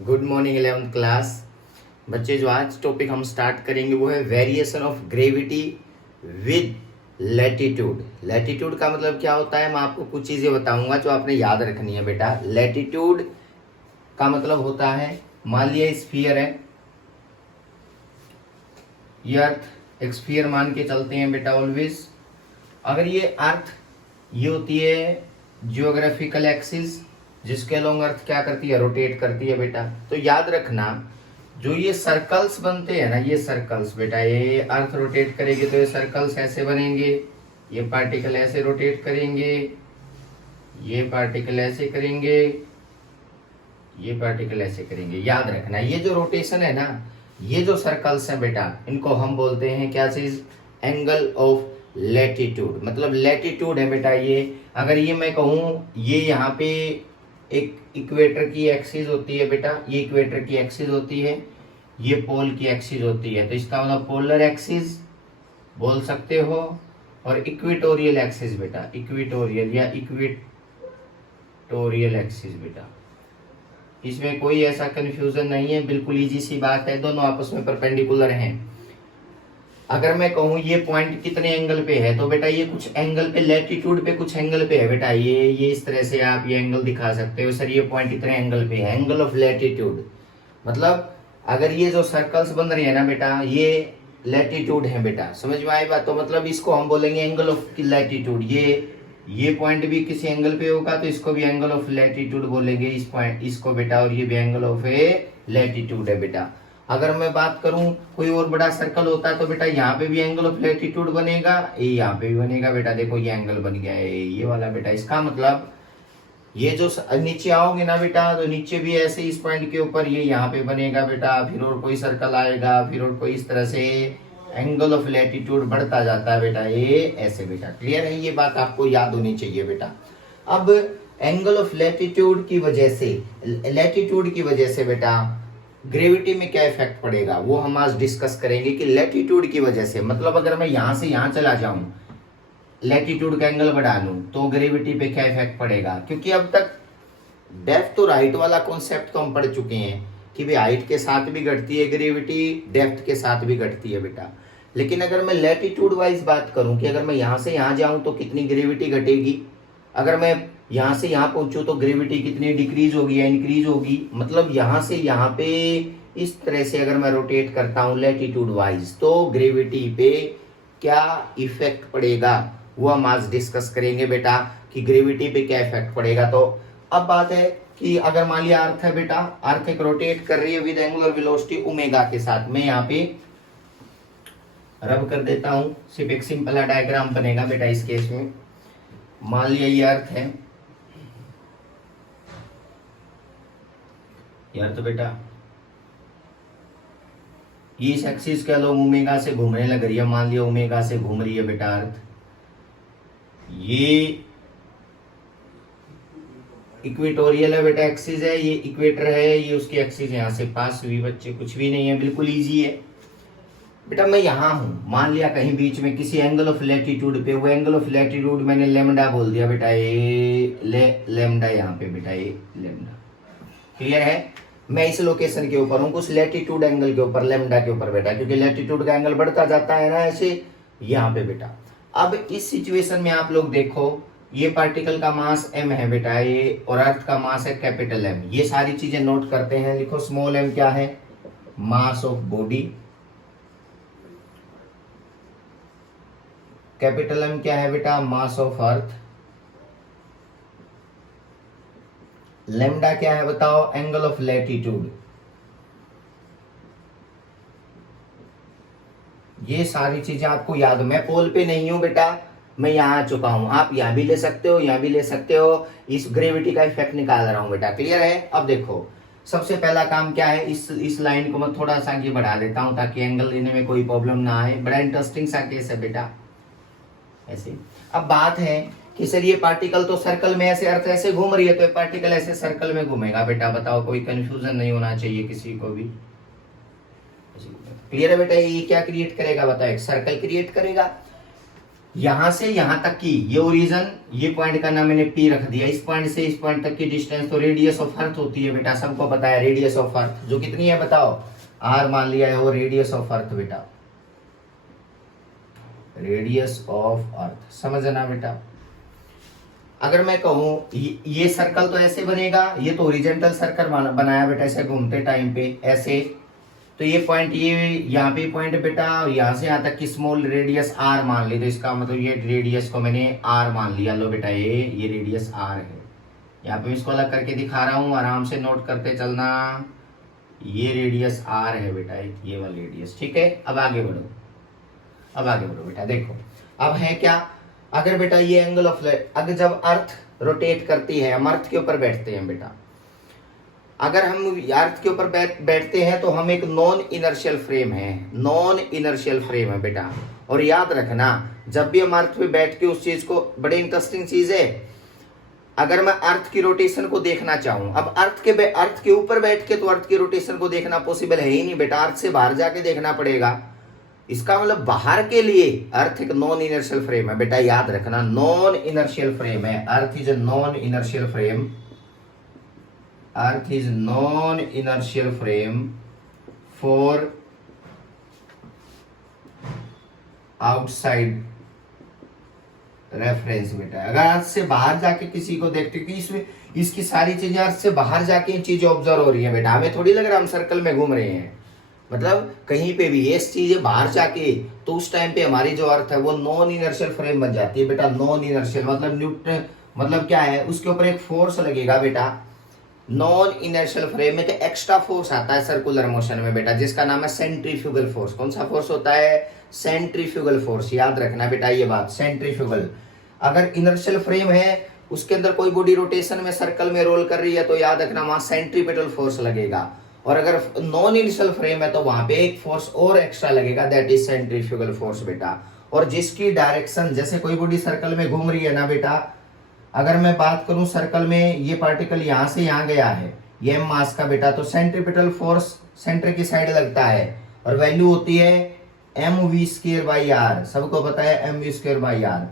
Good morning 11th class. बच्चे जो आज टॉपिक हम स्टार्ट करेंगे वो है variation of gravity with latitude. Latitude का मतलब क्या होता है, मैं आपको कुछ चीज़ें बताऊंगा जो आपने याद रखनी है बेटा। लैटिट्यूड का मतलब होता है, मान लिया स्फीयर है, ये अर्थ एक स्फीयर मान के चलते हैं बेटा ऑलवेज। अगर ये अर्थ ये होती है जियोग्राफिकल एक्सिस, जिसके अलोंग अर्थ क्या करती है, रोटेट करती है बेटा। तो याद रखना जो ये सर्कल्स बनते हैं ना, ये सर्कल्स बेटा, ये अर्थ रोटेट करेगी तो ये सर्कल्स ऐसे बनेंगे, ये पार्टिकल ऐसे रोटेट करेंगे, ये पार्टिकल ऐसे करेंगे, ये पार्टिकल ऐसे करेंगे। याद रखना ये जो रोटेशन है ना, ये जो सर्कल्स हैं बेटा, इनको हम बोलते हैं क्या चीज, एंगल ऑफ लैटिट्यूड। मतलब लैटिट्यूड है बेटा ये। अगर ये मैं कहूँ ये यहाँ पे एक इक्वेटर की एक्सिस होती है बेटा, ये इक्वेटर की एक्सिस होती है, ये पोल की एक्सिस होती है, तो इसका मतलब पोलर एक्सिस बोल सकते हो, और इक्वेटोरियल एक्सिस बेटा, इक्वेटोरियल या इक्वेटोरियल एक्सिस बेटा। इसमें कोई ऐसा कंफ्यूजन नहीं है, बिल्कुल इजी सी बात है, दोनों आपस में परपेंडिकुलर हैं। अगर मैं कहूँ ये पॉइंट कितने एंगल पे है, तो बेटा ये कुछ एंगल पे, लैटिट्यूड पे कुछ एंगल पे है बेटा। ये इस तरह से आप ये एंगल दिखा सकते हो, सर ये पॉइंट इतने एंगल पे है, एंगल ऑफ लैटिट्यूड। मतलब अगर ये जो सर्कल्स बन रही है ना बेटा, ये लैटिट्यूड है बेटा, समझ में आई बात। तो मतलब इसको हम बोलेंगे एंगल ऑफ लैटिट्यूड। ये पॉइंट भी किसी एंगल पे होगा तो इसको भी एंगल ऑफ लैटिट्यूड बोलेंगे, इस पॉइंट इसको बेटा, और ये भी एंगल ऑफ ए लैटिट्यूड है बेटा। अगर मैं बात करूं कोई और बड़ा सर्कल होता है तो बेटा यहाँ पे भी एंगल ऑफ लैटिट्यूड बनेगा, ये यहाँ पे भी बनेगा बेटा। देखो ये एंगल बन गया है ये वाला बेटा। इसका मतलब ये जो नीचे आओगे ना बेटा, तो नीचे भी ऐसे इस पॉइंट के ऊपर ये यहाँ पे बनेगा बेटा, फिर और कोई सर्कल आएगा, फिर और कोई, इस तरह से एंगल ऑफ लैटिट्यूड बढ़ता जाता है बेटा, ये ऐसे बेटा। क्लियर है, ये बात आपको याद होनी चाहिए बेटा। अब एंगल ऑफ लैटिट्यूड की वजह से बेटा ग्रेविटी में क्या इफेक्ट पड़ेगा, वो हम आज डिस्कस करेंगे कि लैटिट्यूड की वजह से, मतलब अगर मैं यहां से यहां चला जाऊं, लैटिट्यूड का एंगल बढ़ा लूं, तो ग्रेविटी पे क्या इफेक्ट पड़ेगा। क्योंकि अब तक डेप्थ और हाइट वाला कॉन्सेप्ट तो हम पढ़ चुके हैं कि भाई हाइट के साथ भी घटती है ग्रेविटी, डेप्थ के साथ भी घटती है बेटा। लेकिन अगर मैं लैटिट्यूड वाइज बात करूं कि अगर मैं यहां से यहां जाऊं तो कितनी ग्रेविटी घटेगी, अगर मैं यहां से यहां पहुंचू तो ग्रेविटी कितनी डिक्रीज होगी या इंक्रीज होगी। मतलब यहां से यहां पे इस तरह से अगर मैं रोटेट करता हूं लैटिट्यूड वाइज, तो ग्रेविटी पे क्या इफेक्ट पड़ेगा वो हम आज डिस्कस करेंगे बेटा, कि ग्रेविटी पे क्या इफेक्ट पड़ेगा। तो अब बात है कि अगर मान लिया अर्थ है बेटा, अर्थ एक रोटेट कर रही है विद एंगुलर वेलोसिटी ओमेगा के साथ। मैं यहाँ पे रब कर देता हूं, सिर्फ एक सिंपल डायग्राम बनेगा बेटा इस केस में। मान लिया ये अर्थ है, यार तो बेटा ये इस एक्सिस के अलोंग ओमेगा से घूमने लग रही है, मान लिया ओमेगा से घूम रही है बेटा अर्थ। ये इक्वेटोरियल है बेटा, एक्सिस है, ये इक्वेटर है, ये उसकी एक्सिस यहाँ से पास हुई बच्चे, कुछ भी नहीं है, बिल्कुल इजी है बेटा। मैं यहाँ हूं, मान लिया कहीं बीच में किसी एंगल ऑफ लैटिट्यूड पे, वो एंगल ऑफ लैटिट्यूड मैंने लेमडा बोल दिया बेटा, ये लेमडा यहाँ पे बेटा, ये लेमडा। क्लियर है, मैं इस लोकेशन के ऊपर हूँ, कुछ लैटिट्यूड एंगल के ऊपर, लेमडा के ऊपर बेटा, क्योंकि लैटिट्यूड का एंगल बढ़ता जाता है ना ऐसे, यहाँ पे बेटा। अब इस सिचुएशन में आप लोग देखो, ये पार्टिकल का मास m है बेटा, ये, और अर्थ का मास है कैपिटल M। ये सारी चीजें नोट करते हैं, लिखो स्मॉल m क्या है, mass of body, capital M क्या है बेटा, मास ऑफ अर्थ, लेमडा क्या है बताओ, एंगल ऑफ लैटिट्यूड। ये सारी चीजें आपको याद हो। मैं पोल पे नहीं हूं बेटा, मैं यहाँ आ चुका हूं, आप यहाँ भी ले सकते हो, यहाँ भी ले सकते हो, इस ग्रेविटी का इफेक्ट निकाल रहा हूं बेटा। क्लियर है, अब देखो सबसे पहला काम क्या है, इस लाइन को मैं थोड़ा सा आगे बढ़ा देता हूं ताकि एंगल लेने में कोई प्रॉब्लम ना आए। बड़ा इंटरेस्टिंग सा केस है बेटा ऐसे। अब बात है कि सर ये पार्टिकल तो सर्कल में ऐसे, अर्थ ऐसे घूम रही है, तो पार्टिकल ऐसे सर्कल में घूमेगा बेटा। बताओ, कोई कंफ्यूजन नहीं होना चाहिए किसी को भी। क्लियर है बेटा, ये क्या क्रिएट करेगा बताओ, एक सर्कल क्रिएट करेगा। यहां से यहां तक की ये ओरिजिन, ये पॉइंट का नाम मैंने पी रख दिया, इस पॉइंट से इस पॉइंट तक की डिस्टेंस तो रेडियस ऑफ अर्थ होती है बेटा, सबको पता है रेडियस ऑफ अर्थ जो कितनी है बताओ, आर मान लिया है वो रेडियस ऑफ अर्थ बेटा, रेडियस ऑफ अर्थ, समझना बेटा। अगर मैं कहूं ये सर्कल तो ऐसे बनेगा, ये तो ओरिजेंटल सर्कल बनाया बेटा ऐसे घूमते टाइम पे ऐसे, तो ये पॉइंट ये यहाँ पे पॉइंट बेटा, यहाँ से यहाँ तक की स्मॉल रेडियस आर मान ली, तो इसका मतलब ये रेडियस को मैंने आर मान लिया, लो बेटा ये रेडियस आर है। यहाँ पे इसको अलग करके दिखा रहा हूँ, आराम से नोट करते चलना, ये रेडियस आर है बेटा, ये वाली रेडियस, ठीक है। अब आगे बढ़ो, अब आगे बढ़ो बेटा, देखो अब है क्या, अगर बेटा ये एंगल ऑफ, अगर जब अर्थ रोटेट करती है, हम अर्थ के ऊपर बैठते हैं बेटा, अगर हम अर्थ के ऊपर बैठते हैं तो हम एक नॉन इनर्शियल फ्रेम है, नॉन इनर्शियल फ्रेम है बेटा। और याद रखना जब भी हम अर्थ पे बैठ के उस चीज को, बड़े इंटरेस्टिंग चीज है, अगर मैं अर्थ की रोटेशन को देखना चाहूं, अब अर्थ के ऊपर बैठ के तो अर्थ की रोटेशन को देखना पॉसिबल है ही नहीं बेटा, अर्थ से बाहर जाके देखना पड़ेगा। इसका मतलब बाहर के लिए अर्थ एक नॉन इनर्शियल फ्रेम है बेटा, याद रखना नॉन इनर्शियल फ्रेम है, earth is a non inertial frame, earth is non inertial frame for outside reference बेटा। अगर अर्थ से बाहर जाके किसी को देखते कि इसमें इसकी सारी चीजें अर्थ से बाहर जाके चीजें ऑब्जर्व हो रही है बेटा, हमें थोड़ी लग रहा है हम सर्कल में घूम रहे हैं, मतलब कहीं पे भी ये चीजें बाहर जाके, तो उस टाइम पे हमारी जो अर्थ है वो नॉन इनर्शियल फ्रेम बन जाती है बेटा। नॉन इनर्शियल मतलब न्यूटन, मतलब क्या है, उसके ऊपर एक फोर्स लगेगा बेटा, नॉन इनर्शियल फ्रेम में एक्स्ट्रा फोर्स आता है सर्कुलर मोशन में बेटा, जिसका नाम है सेंट्रीफ्यूगल फोर्स। कौन सा फोर्स होता है, सेंट्रीफ्यूगल फोर्स, याद रखना बेटा ये बात, सेंट्रीफ्यूगल। अगर इनर्शियल फ्रेम है उसके अंदर कोई बॉडी रोटेशन में सर्कल में रोल कर रही है तो याद रखना वहां सेंट्रीपिटल फोर्स लगेगा, और अगर नॉन इनिशियल फ्रेम है तो वहां पे एक फोर्स और एक्स्ट्रा लगेगा, दैट इज सेंट्रीफ्यूगल फोर्स बेटा। और जिसकी डायरेक्शन, जैसे कोई बॉडी सर्कल में घूम रही है ना बेटा, अगर मैं बात करूं सर्कल में ये पार्टिकल यहां से यहां गया है, ये एम मास का बेटा, तो सेंट्रीपिटल फोर्स सेंटर की साइड लगता है और वैल्यू होती है m v square by r, सबको पता है m v square by r.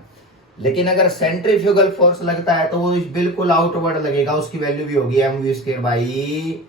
लेकिन अगर सेंट्रीफ्यूगल फोर्स लगता है तो वो बिल्कुल आउटवर्ड लगेगा, उसकी वैल्यू भी होगी m v square by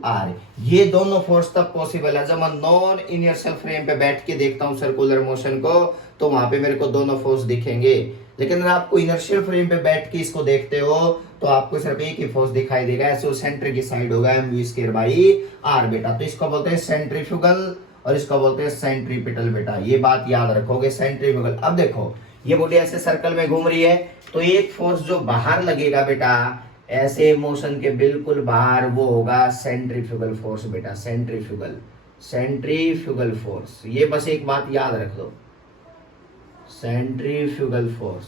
r. ये दोनों फोर्स तब पॉसिबल है जब मैं नॉन इनर्शियल फ्रेम पे बैठ के देखता हूं सर्कुलर मोशन को, तो वहां पे मेरे को दोनों फोर्स दिखेंगे। लेकिन अगर आपको इनर्शियल फ्रेम पे बैठ के इसको देखते हो तो आपको सिर्फ एक ही फोर्स दिखाई देगा, ऐसे वो सेंटर की साइड होगा m v square by r बेटा। तो इसको बोलते हैं सेंट्रीफ्यूगल और इसको बोलते हैं सेंट्रीपिटल बेटा, ये बात याद रखोगे, सेंट्रीफ्यूगल। अब देखो ये बॉडी ऐसे सर्कल में घूम रही है तो एक फोर्स जो बाहर लगेगा बेटा, ऐसे मोशन के बिल्कुल बाहर, वो होगा सेंट्रीफ्यूगल फोर्स बेटा, सेंट्रीफ्यूगल, सेंट्रीफ्यूगल फोर्स। ये बस एक बात याद रख दो, सेंट्रीफ्यूगल फोर्स,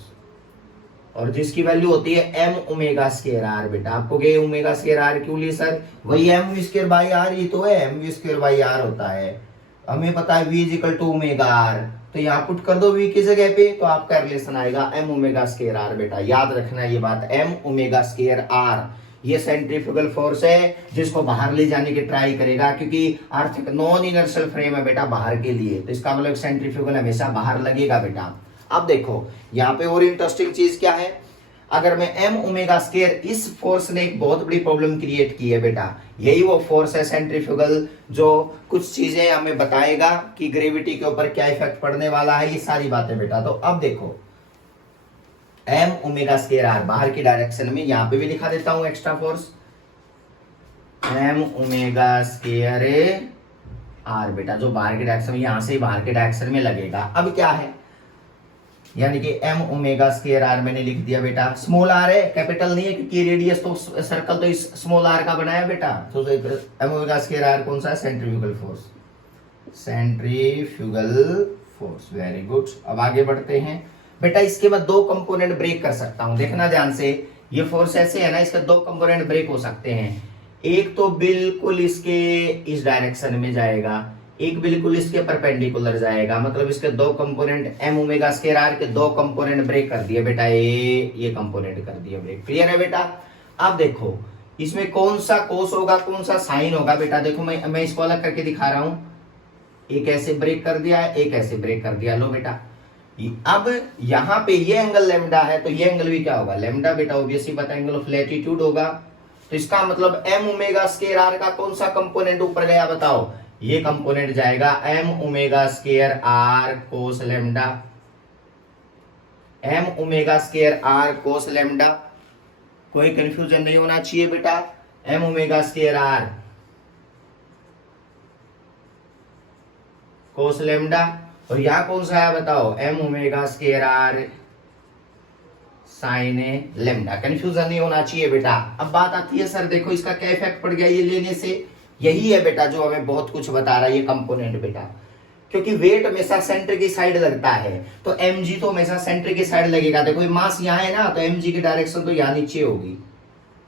और जिसकी वैल्यू होती है एम ओमेगा स्क्वायर आर बेटा। आपको क्या ओमेगा स्क्वायर आर क्यों ली सर, वही m v square by r ही तो है, m v square by r होता है, हमें पता है v is equal to omega r, तो यहाँ पुट कर दो वी की जगह पे तो आपका रिलेशन आएगा एम ओमेगा स्क्वायर आर बेटा, याद रखना ये बात, एम ओमेगा स्क्वायर आर। ये सेंट्रीफ्यूगल फोर्स है जिसको बाहर ले जाने की ट्राई करेगा, क्योंकि अर्थ नॉन इनर्शियल फ्रेम है बेटा बाहर के लिए, तो इसका मतलब सेंट्रीफ्यूगल हमेशा बाहर लगेगा बेटा। अब देखो यहाँ पे और इंटरेस्टिंग चीज क्या है, अगर मैं एम ओमेगा स्क्वायर, इस फोर्स ने एक बहुत बड़ी प्रॉब्लम क्रिएट की है बेटा, यही वो फोर्स है सेंट्रीफ्यूगल जो कुछ चीजें हमें बताएगा कि ग्रेविटी के ऊपर क्या इफेक्ट पड़ने वाला है, ये सारी बातें बेटा। तो अब देखो एम ओमेगा स्क्वायर आर बाहर की डायरेक्शन में, यहां पे भी लिखा देता हूं extra force m omega square r बेटा, जो बाहर की डायरेक्शन में, यहां से बाहर के डायरेक्शन में लगेगा। अब क्या है, यानी कि एम ओमेगा स्क्वायर आर मैंने लिख दिया बेटा, स्मॉल आर है, कैपिटल नहीं है, क्योंकि रेडियस तो सर्कल तो इस स्मॉल आर का बनाया बेटा। तो एम ओमेगा स्क्वायर आर कौन सा है, centrifugal force, centrifugal force, very good. अब आगे बढ़ते हैं बेटा, इसके बाद दो कंपोनेंट ब्रेक कर सकता हूं, देखना ध्यान से, ये फोर्स ऐसे है ना, इसके दो कंपोनेंट ब्रेक हो सकते हैं, एक तो बिल्कुल इसके इस डायरेक्शन में जाएगा, एक बिल्कुल इसके परपेंडिकुलर जाएगा, मतलब इसके दो component m omega square r के दो कंपोनेंट ब्रेक कर दिए बेटा, ये कंपोनेंट कर दिया ब्रेक, क्लियर है बेटा। अब देखो इसमें कौन सा कोस होगा, कौन सा साइन होगा बेटा, देखो मैं इसको अलग करके दिखा रहा हूं, एक ऐसे ब्रेक कर दिया, एक ऐसे ब्रेक कर दिया, लो बेटा। अब यहाँ पे ये एंगल लेमडा है तो ये एंगल भी क्या होगा, लेमडा बेटा, ऑब्वियसली पता एंगल ऑफ लैटिट्यूड होगा। तो इसका मतलब एम ओमेगा स्क्वायर आर का कौन सा कंपोनेंट ऊपर गया बताओ, ये कंपोनेंट जाएगा m omega square r cos lambda, m omega square r cos lambda. कोई कंफ्यूजन नहीं होना चाहिए बेटा, m omega square r cos lambda, और यहां कौन सा है बताओ, m omega square r sine lambda. Confusion नहीं होना चाहिए बेटा। अब बात आती है सर देखो इसका क्या इफेक्ट पड़ गया ये लेने से, यही है बेटा जो हमें बहुत कुछ बता रहा है ये कंपोनेंट बेटा, क्योंकि वेट हमेशा सेंटर की साइड लगता है तो mg तो हमेशा सेंटर की साइड लगेगा। देखो ये मास यहाँ है ना तो mg की डायरेक्शन तो यहाँ नीचे होगी,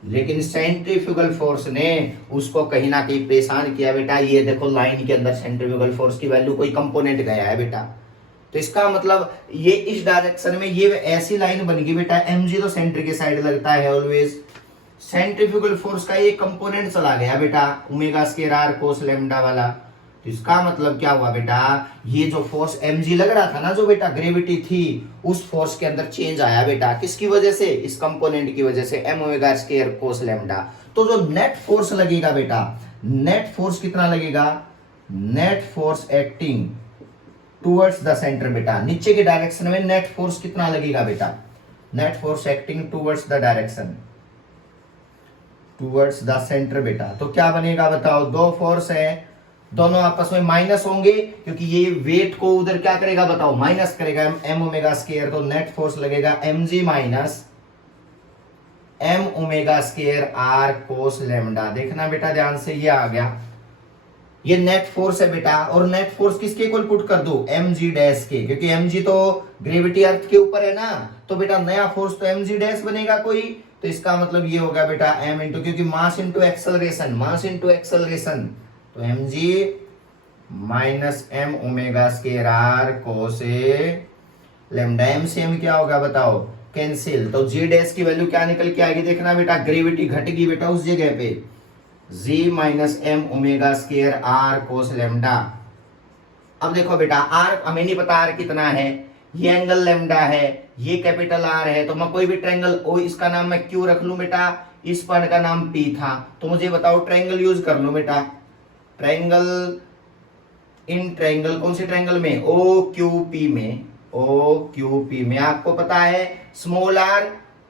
लेकिन सेंट्रीफ्यूगल फोर्स ने उसको कहीं ना कहीं परेशान किया बेटा। ये देखो लाइन के अंदर सेंट्रीफ्यूगल फोर्स की वैल्यू कोई कंपोनेंट गया है बेटा, तो इसका मतलब ये इस डायरेक्शन में ये ऐसी लाइन बन गई बेटा, mg तो सेंटर के साइड लगता है ऑलवेज, सेंट्रीफ्यूगल फोर्स का ये कंपोनेंट चला गया बेटा omega square r cos lambda वाला। तो इसका मतलब क्या हुआ बेटा, ये जो फोर्स mg लग रहा था ना जो बेटा ग्रेविटी थी, उस फोर्स के अंदर चेंज आया बेटा, किसकी वजह से, इस कंपोनेंट की वजह से, m ओमेगा स्क्वायर कोस लेमडा। तो जो नेट फोर्स लगेगा बेटा, नेट फोर्स कितना लगेगा, net force acting towards the centre बेटा, नीचे के डायरेक्शन में नेट फोर्स कितना लगेगा बेटा, net force acting towards the direction towards the centre बेटा। तो क्या बनेगा बताओ, दो फोर्स है दोनों आपस में माइनस होंगे, क्योंकि ये वेट को उधर क्या करेगा बताओ, माइनस करेगा एम ओमेगा स्क्वायर, तो नेट फोर्स लगेगा mg minus m omega square r cos lambda. देखना बेटा ध्यान से, ये आ गया, ये नेट फोर्स है बेटा, और नेट फोर्स किसके इक्वल पुट कर दो, mg डैश के, क्योंकि mg तो ग्रेविटी अर्थ के ऊपर है ना, तो बेटा नया फोर्स तो mg डैश बनेगा कोई, तो इसका मतलब ये होगा बेटा m इंटू, क्योंकि mass into acceleration, mass into acceleration, तो mg minus m omega square r cos lambda. m से m क्या होगा बताओ, कैंसिल, तो g डैश की वैल्यू क्या निकल के आएगी, देखना बेटा ग्रेविटी घटेगी बेटा उस जगह पे, g minus m omega square r cos lambda. अब देखो बेटा r हमें नहीं पता r कितना है, ये एंगल लेमडा है, ये कैपिटल R है, तो मैं कोई भी ट्रायंगल ओ इसका नाम मैं क्यों रख लूं बेटा, इस पॉइंट का नाम P था, तो मुझे बताओ ट्रायंगल यूज कर लो बेटा, ट्रायंगल इन ट्रायंगल कौन से ट्रायंगल में, OQP में, OQP में आपको पता है स्मॉल r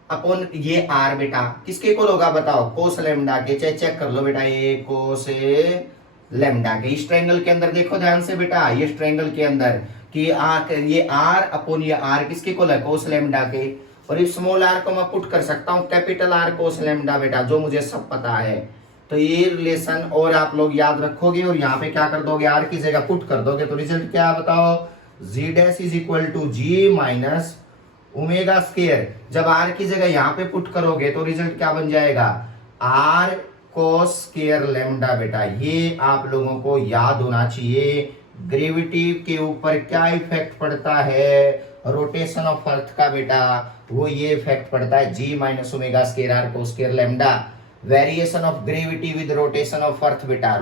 अपॉन ये r बेटा किसके इक्वल होगा बताओ, कोस लेमडा के, चाहे चेक कर लो बेटा ये कोस लेमडा के। इस ट्रायंगल के अंदर देखो ध्यान से बेटा, इस ट्रायंगल के अंदर कि ये r अपॉन ये r किसके इक्वल है, कोस लेमडा के, और इस स्मॉल r को मैं पुट कर सकता हूं कैपिटल R कोस लेमडा बेटा, जो मुझे सब पता है। तो ये रिलेशन और आप लोग याद रखोगे और यहाँ पे क्या कर दोगे, r की जगह पुट कर दोगे, तो रिजल्ट क्या बताओ, g dash is equal to g minus omega square. जब r की जगह यहाँ पे पुट करोगे तो रिजल्ट क्या बन जाएगा, r कोस स्क्वायर लेमडा बेटा। ये आप लोगों को याद होना चाहिए, ग्रेविटी के ऊपर क्या इफेक्ट पड़ता है, रोटेशन ऑफ अर्थ का बेटा, वो ये इफेक्ट पड़ता है g minus omega square r cos square lambda. Variation of gravity with rotation of earth बेटा,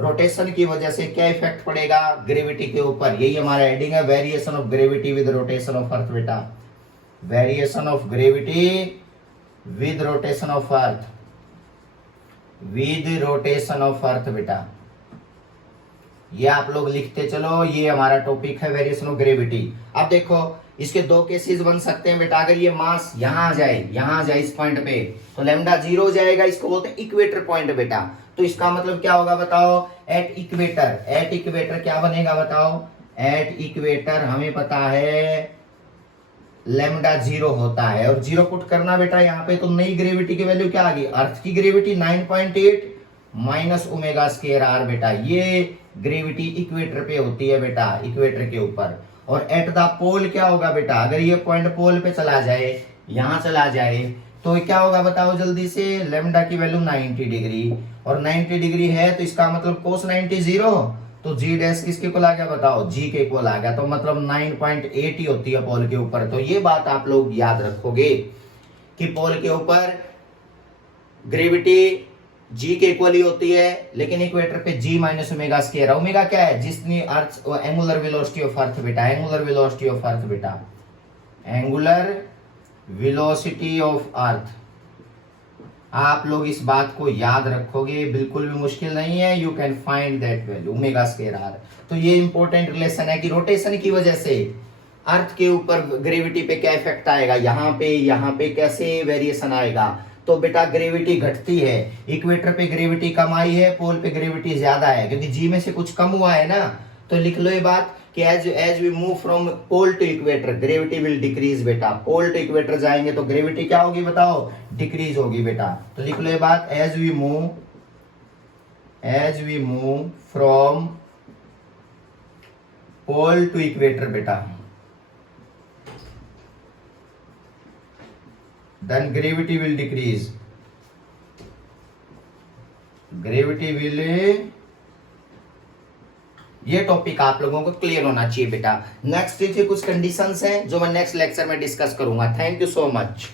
रोटेशन की वजह से क्या इफेक्ट पड़ेगा ग्रेविटी के ऊपर, यही हमारा हेडिंग है, variation of gravity with rotation of earth बेटा, variation of gravity with rotation of earth, with rotation of earth बेटा। ये आप लोग लिखते चलो, ये हमारा टॉपिक है वेरिएशन ऑफ ग्रेविटी। अब देखो इसके दो केसेस बन सकते हैं बेटा, अगर ये मास यहाँ आ जाए इस पॉइंट पे, तो लेमडा 0 हो जाएगा, इसको बोलते हैं इक्वेटर पॉइंट बेटा। तो इसका मतलब क्या होगा बताओ, एट इक्वेटर क्या बनेगा बताओ, एट इक्वेटर हमें पता है लेमडा 0 होता है, और 0 पुट करना बेटा यहाँ पे, तो नई ग्रेविटी की वैल्यू क्या आ गई, अर्थ की gravity 9.8 minus omega square r बेटा, ये ग्रेविटी इक्वेटर पे होती है बेटा, इक्वेटर के ऊपर। और एट द पोल क्या होगा बेटा, अगर ये पॉइंट पोल पे चला जाए, यहाँ चला जाए, तो क्या होगा बताओ जल्दी से, लेमडा की वैल्यू 90 डिग्री, और 90 डिग्री है तो इसका मतलब कोस 90 0, तो जी डैश किसके इक्वल आ गया बताओ, जी के इक्वल आ गया, तो मतलब 9.8 ही होती है पोल के ऊपर। तो ये बात आप लोग याद रखोगे कि पोल के ऊपर ग्रेविटी जी के इक्वल ही होती है, लेकिन इक्वेटर पे जी माइनस ओमेगा स्क्वायर। ओमेगा क्या है? जितनी अर्थ एंगुलर वेलोसिटी ऑफ अर्थ बेटा, एंगुलर वेलोसिटी ऑफ अर्थ बेटा, एंगुलर वेलोसिटी ऑफ अर्थ। आप लोग इस बात को याद रखोगे, बिल्कुल भी मुश्किल नहीं है। You can find that value omega square r. तो ये इंपॉर्टेंट रिलेशन है कि रोटेशन की वजह से अर्थ के ऊपर ग्रेविटी पे क्या इफेक्ट आएगा, यहाँ पे कैसे वेरिएशन आएगा। तो बेटा ग्रेविटी घटती है, इक्वेटर पे ग्रेविटी कम आई है, पोल पे ग्रेविटी ज्यादा है, क्योंकि जी में से कुछ कम हुआ है ना। तो लिख लो ये बात कि as we move from pole to equator gravity will decrease बेटा। पोल टू इक्वेटर जाएंगे तो ग्रेविटी क्या होगी बताओ? डिक्रीज होगी बेटा। तो लिख लो ये बात, as we move from pole to equator बेटा, then gravity will decrease, gravity will। ये टॉपिक आप लोगों को क्लियर होना चाहिए बेटा। नेक्स्ट देखिए कुछ कंडीशंस हैं जो मैं नेक्स्ट लेक्चर में डिस्कस करूंगा। Thank you so much.